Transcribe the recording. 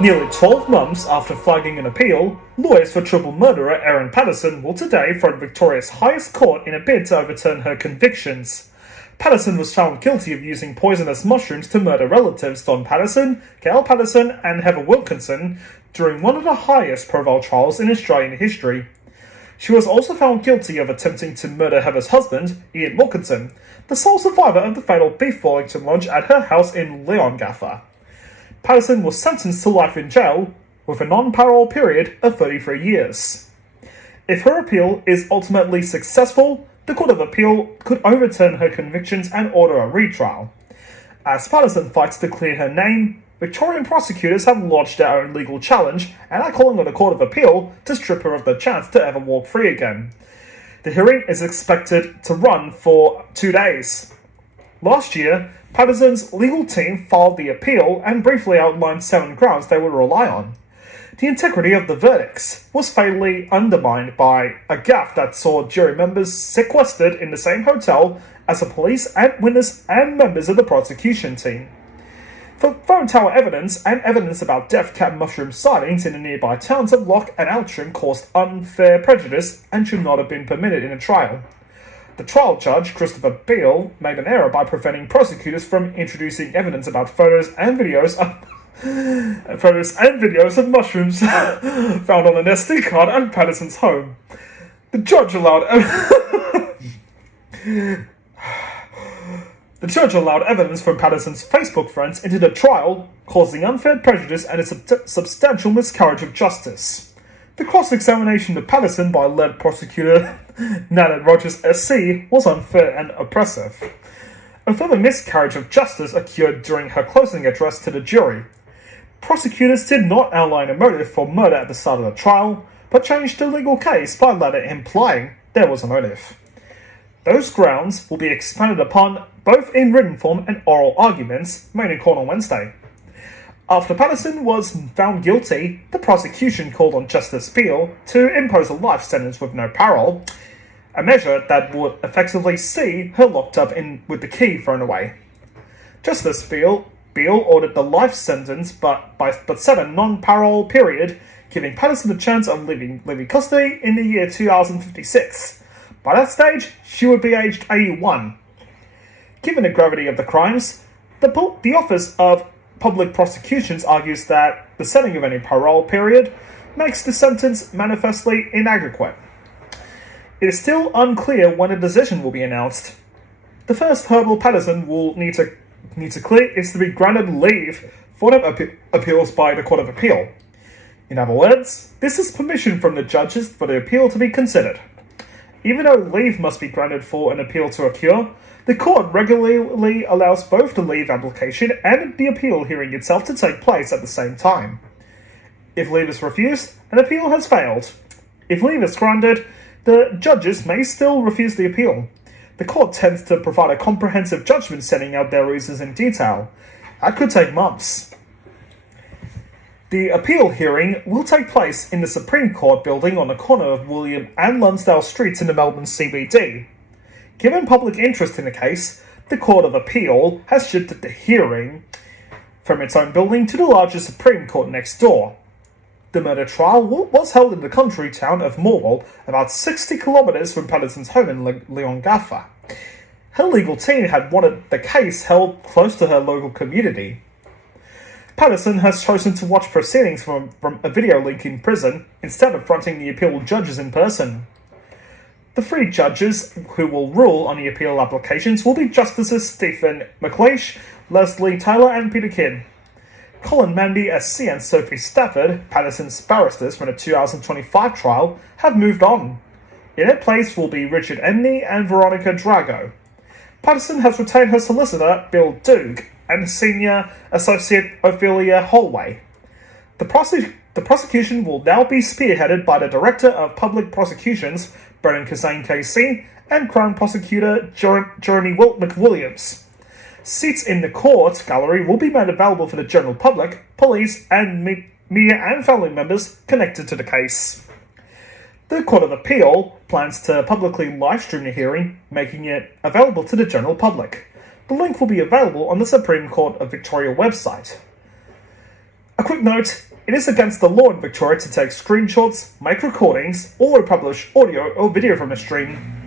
Nearly 12 months after flagging an appeal, lawyers for triple murderer Erin Patterson will today front Victoria's highest court in a bid to overturn her convictions. Patterson was found guilty of using poisonous mushrooms to murder relatives Don Patterson, Gail Patterson and Heather Wilkinson during one of the highest profile trials in Australian history. She was also found guilty of attempting to murder Heather's husband, Ian Wilkinson, the sole survivor of the fatal beef Wellington lunch at her house in Leongatha. Patterson was sentenced to life in jail, with a non-parole period of 33 years. If her appeal is ultimately successful, the Court of Appeal could overturn her convictions and order a retrial. As Patterson fights to clear her name, Victorian prosecutors have lodged their own legal challenge and are calling on the Court of Appeal to strip her of the chance to ever walk free again. The hearing is expected to run for 2 days. Last year, Patterson's legal team filed the appeal and briefly outlined 7 grounds they would rely on. The integrity of the verdicts was fatally undermined by a gaffe that saw jury members sequestered in the same hotel as the police and witness and members of the prosecution team. Phone tower evidence and evidence about death cap mushroom sightings in the nearby towns of Loch and Outram caused unfair prejudice and should not have been permitted in a trial. The trial judge, Christopher Beale, made an error by preventing prosecutors from introducing evidence about photos and videos of mushrooms found on an SD card at Patterson's home. The judge allowed evidence from Patterson's Facebook friends into the trial, causing unfair prejudice and a substantial miscarriage of justice. The cross-examination of Patterson by lead prosecutor Nat Rogers SC was unfair and oppressive. A further miscarriage of justice occurred during her closing address to the jury. Prosecutors did not outline a motive for murder at the start of the trial, but changed the legal case by later implying there was a motive. Those grounds will be expanded upon both in written form and oral arguments made in court on Wednesday. After Patterson was found guilty, the prosecution called on Justice Beale to impose a life sentence with no parole, a measure that would effectively see her locked up with the key thrown away. Justice Beale ordered the life sentence but set a non-parole period, giving Patterson a chance of leaving custody in the year 2056. By that stage, she would be aged 81. Given the gravity of the crimes, the Office of Public Prosecutions argues that the setting of any parole period makes the sentence manifestly inadequate. It is still unclear when a decision will be announced. The first hurdle Patterson will need to clear is to be granted leave for the appeals by the Court of Appeal. In other words, this is permission from the judges for the appeal to be considered. Even though leave must be granted for an appeal to occur, the court regularly allows both the leave application and the appeal hearing itself to take place at the same time. If leave is refused, an appeal has failed. If leave is granted, the judges may still refuse the appeal. The court tends to provide a comprehensive judgment setting out their reasons in detail. That could take months. The appeal hearing will take place in the Supreme Court building on the corner of William and Lonsdale Streets in the Melbourne CBD. Given public interest in the case, the Court of Appeal has shifted the hearing from its own building to the larger Supreme Court next door. The murder trial was held in the country town of Morwell, about 60 kilometres from Patterson's home in Leongatha. Her legal team had wanted the case held close to her local community. Patterson has chosen to watch proceedings from a video link in prison instead of fronting the appeal judges in person. The 3 judges who will rule on the appeal applications will be Justices Stephen McLeish, Leslie Taylor and Peter Kidd. Colin Mandy SC and Sophie Stafford, Patterson's barristers from the 2025 trial, have moved on. In their place will be Richard Edney and Veronica Drago. Patterson has retained her solicitor, Bill Doog, and senior associate Ophelia Holway. The prosecution will now be spearheaded by the Director of Public Prosecutions, Brennan Kazane KC, and Crown Prosecutor Jeremy McWilliams. Seats in the court gallery will be made available for the general public, police, and media and family members connected to the case. The Court of Appeal plans to publicly live-stream the hearing, making it available to the general public. The link will be available on the Supreme Court of Victoria website. A quick note, It is against the law in Victoria to take screenshots, make recordings, or publish audio or video from a stream.